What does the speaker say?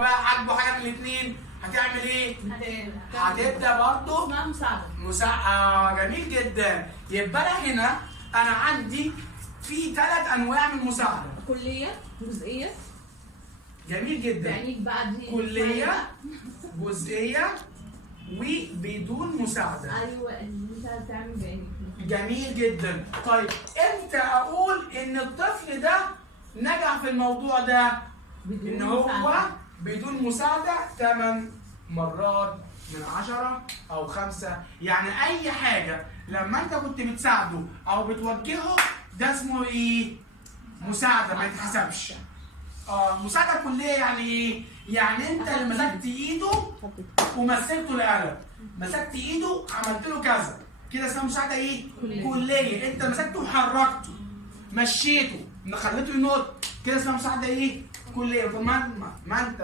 بقى عاجبه حاجه من الاثنين هتعمل ايه؟ هتبدا برضه مساعده. جميل جدا. يبقى انا هنا انا عندي في 3 انواع من المساعده. كليه، جزئيه. جميل جدا. يعني بعد كليه، جزئيه، وبدون مساعده. ايوه المساعده تعمل بعينيك. جميل جدا. طيب امتى اقول ان الطفل ده نجح في الموضوع ده؟ ان هو بدون مساعده 8 مرات من 10 أو 5. يعني اي حاجه لما انت كنت بتساعده او بتوجهه ده اسمه ايه؟ مساعده، ما يتحسبش. مساعده كليه يعني ايه؟ يعني انت اللي مسكت ايده ومسكته القلم، مسكت ايده عملت له كذا، كده اسمها مساعده ايه؟ كليه. انت مسكته وحركته، مشيته، خليته ينط، كده اسمها مساعده ايه؟ كليه. طب ما انت